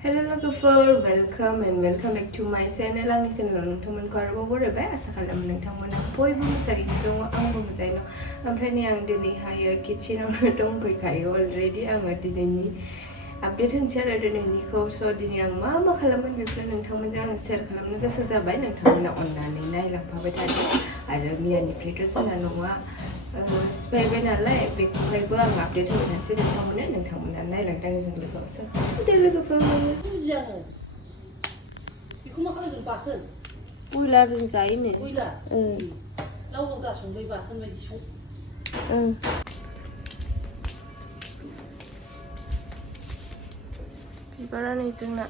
Hello logofer, welcome and welcome back to my channel. Angni channel nोंथांमोनखौ आरोबाव बरायबाय आसा खालामो नोंथांमोना बयबो मोजाङैनो दङ आंबो मोजाङैनो दं ओमफ्राय नै आं दिनैहाय किचेनावनो दंफैखायो अलरेडि आङो दिनैनि आपडेट होनोसै आरो दिनैनिखौ स' दिनै आं मा खालामगोन बेखौ नोंथांमोनजों आङो शेयार खालामनो गोसो जाबाय नोंथांमोना अननानै नायलांफाबाय थादो आरो मैयानिफ्रायथ' जोंना न'आ सिफायबाय नालाय बेखौहायबो आं आपडेट होबाय थानोसै नोंथांमोना नायलांदो आंजों लोगोआवसो दे लोगोफोर बेखौ मा खालामगोन बाथोन बयलारजों जायोनो बयलार लाव लाव दा संबाय बाथोन बायदि सं बिबारा नै जोंना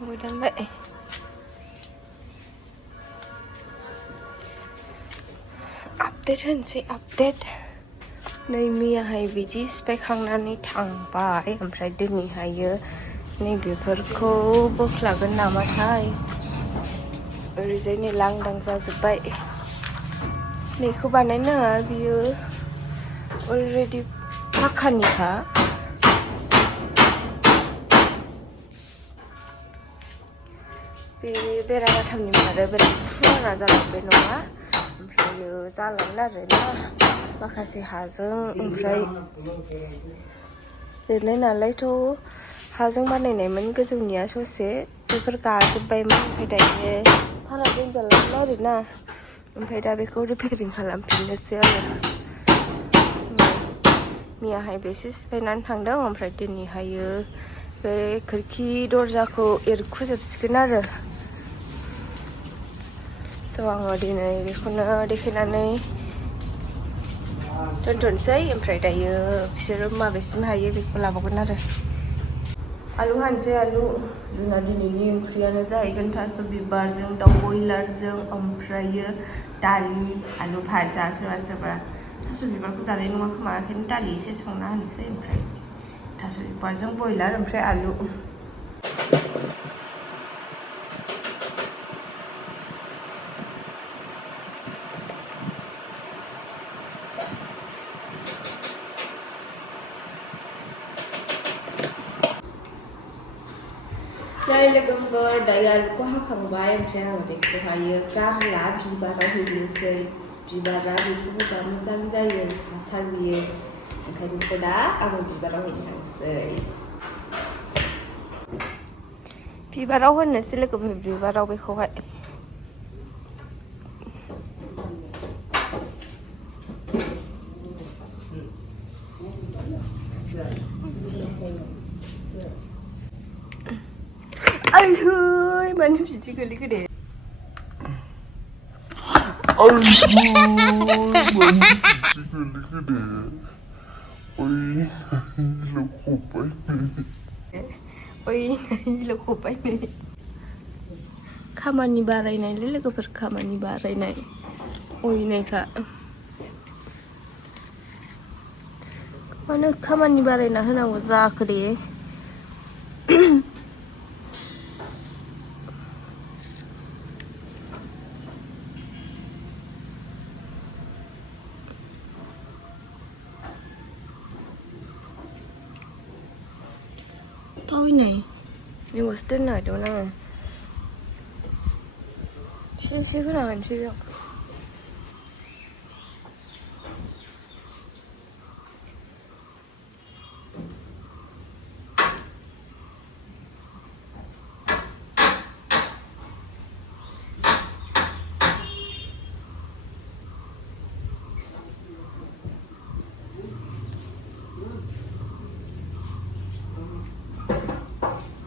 मोदोमबाय आपडेट होनोसै आपडेट नै मैयाहाय बिदि सिफायखांनानै थांबाय ओमफ्राय दिनैहायो नैबेफोरखौ बोख्लागोन नामाथाय ओरैजाय नै लांदां जाजोब्बाय नैखौ बानायनाङा बियो अलरेडि फाखानिखा बे बेराबाथामनि आरो बिराद फुराना जालांबाय नङा ओमफ्रायो जालांला आरोना माखासे हाजों ओमफ्राय लिरनाय नालायथ' हाजों बानायनायमोन गोजौनिया ससे बेफोर गाजोब्बायमोन ओमफ्राय दायो भारा दोनजालांला आरोना ओमफ्राय दा बेखौ रिपेयारिं खालामफिननोसै आरो मैयाहाय बेसे सिफायनानै थांदों ओमफ्राय दिनैहायो बे खोरखि दरजाखौ एरखुजोबसिगोन आरो स' आङो दिनै बेखौनो देखायनानै दोनथ'नोसै ओमफ्राय दायो बिसोरो माबेसिम हायो बेखौ लाबावगोन आरो आलु हानोसै आलु जोंना दिनैनि ओंख्रियानो जाहैगोन थास' बिबारजों दाउ बयलारजों ओमफ्रायो दालि आलु भाजा सोरबा थास' बिबारखौ जानाय नङा खोमा ओंखायनो दालि एसे संना होनोसै ओमफ्राय थास' बिबारजों बयलार ओमफ्राय आलु नै लोगोफोर दायो आलुखौ हाखांबाय ओमफ्राय आङो बेखौहायो गारला बिबाराव होनोसै बिबारा बेखौ होबा मोजां जायो हासार बियो ओंखायनो बेखौ दा आङो बिबाराव होनोसै बिबाराव होनोसै लोगोफोर बिबाराव बेखौहाय आयदै मानो बिदि गोलैखो दे खामानि बारायनायलै लोगोफोर खामानि बारायनाय अयनायखा मानो खामानि बारायना होनांगौ जाखो दे Này nhưng mà tên này chỗ nào xíu cái nào hình xíu không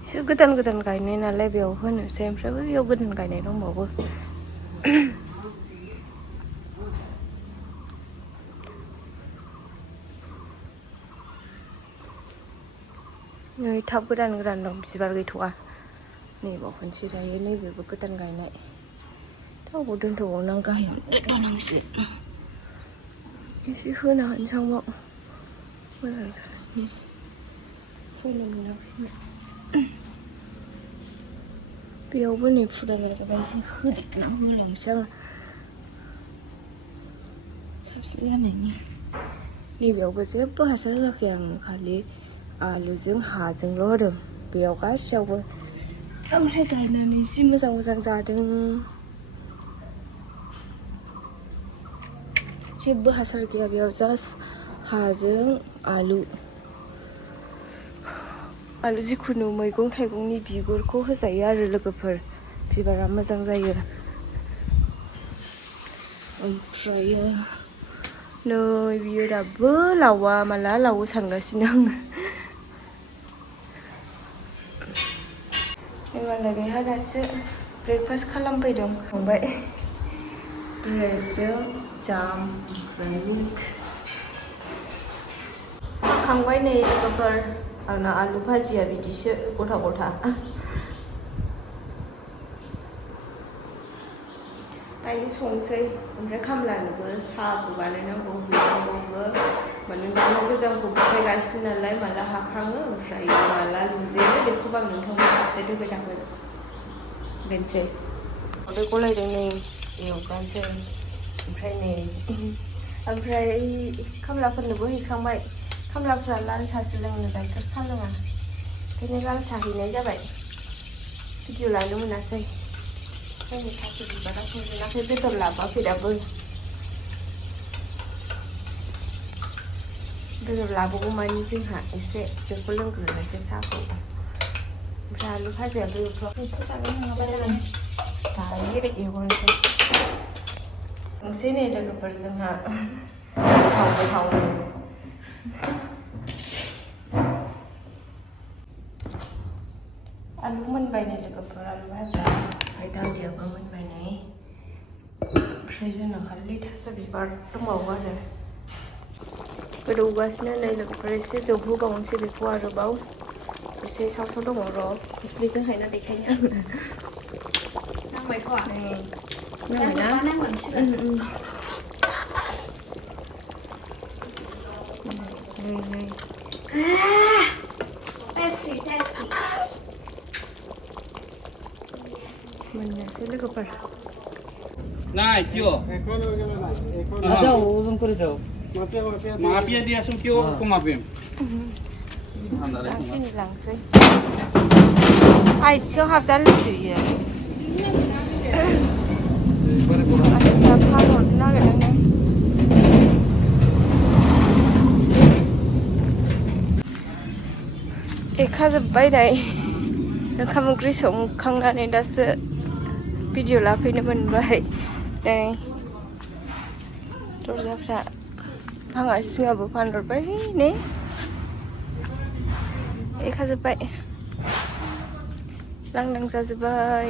Sih goदान गायनाय नालाय बेयाव होनोसै ओमफ्राय बेयाव गोदान गायनाय दंबावो नै थाब गोदान दं बिबार गैथ'आ नैबाव खनसे दायो नैबेबो गोदान गायनाय थावखौ दोनथ'बावनां गाहायाव दोनथ'नांसै एसे होना होनसांबाव मोजां जानायनि फैनो मोनाखैमोन बेयावबो नै फुराना जाबाय एसे होदेरना होलांसै आङो साबसिन जानायनि नैबेयावबो जेबो हासार होआखै आं खालि आलुजों हाजोंल' होदों बेयाव गासैयावबो ओमफ्राय गायनानै जि मोजां मोजां जादों जेबो हासार गैया बेयाव जास्ट हाजों आलु जिखुनु मैगं थाइगंनि बिगुरखौ होजायो आरो लोगोफोर बिबारा मोजां जायो ओमफ्रायो नै बियो दाबो लावा माला लावो सानगासिनो आङो मालाय बेहा दासो ब्रेकफास्ट खालामफैदों फंबाय ब्रेडजों जाम खांबाय नै लोगोफोर आंना आलु भाजिया बिदिसो गथा गथा दायो संसै ओमफ्राय खामलानोबो साहाबो बानायनांगौ हैनांगौबो माने दानो गोजामखौ बुफायगासिनो नालाय माला हाखाङो ओमफ्राय माला लुजेनो बेखौबो आं नोंथांमोन आपडेट होबाय थागोन बेनोसै उदै गलायदों नै एवजानोसै ओमफ्राय नै ओमफ्राय खामलाफोरनोबो हैखांबाय खामलाफ्रा लाल सासो लोंनो गाइखेर साहा लोङा ओंखायनो लाल साहा हैनाय जाबाय भिडिअ लानो मोनासै जोंनि थास' बिबारा संजेनाखै बेदर लाबोआखै दाबो बेदर लाबोगौ मानि जोंहा एसे बेखौ लोंग्रोनोसै साहाखौ ओमफ्राय आलु भाजायाबो एवथ'वाखै एसे जागोन नङाबा दायो एवहरनोसै संसै नै लोगोफोर जोंहा गोथावनो आलु मोनबाय नै लोगोफोर आलु भाजा ओमफ्राय दालियाबो मोनबाय नै ओमफ्राय जोंना खालि थास' बिबार दंबावो आरो गोदौगासिनो नै लोगोफोर एसे जबहोबावनोसै बेखौ आरोबाव एसे सावसाव दङ र' खोस्लिजों हायना देखायनो आङो नांबायथ' नांबायना नांलांसिगोन नै मोननोसै लोगोफोर নাই কিয় আচ্ছা ওজন করে দাও মাপিয়া দিয়ে আসুন কিয় কমাবেন लांसै आथिङाव हाबजानो लुगैयो फानहरनो नागिरदों एखाजोब्बाय नै ओंखाम ओंख्रि संखांनानै दासो भिडिअ लाफैनो मोनबाय नै दरजाफ्रा भाङा सिङाबो फानहरबाय नै एखाजोब्बाय लांदां जाजोब्बाय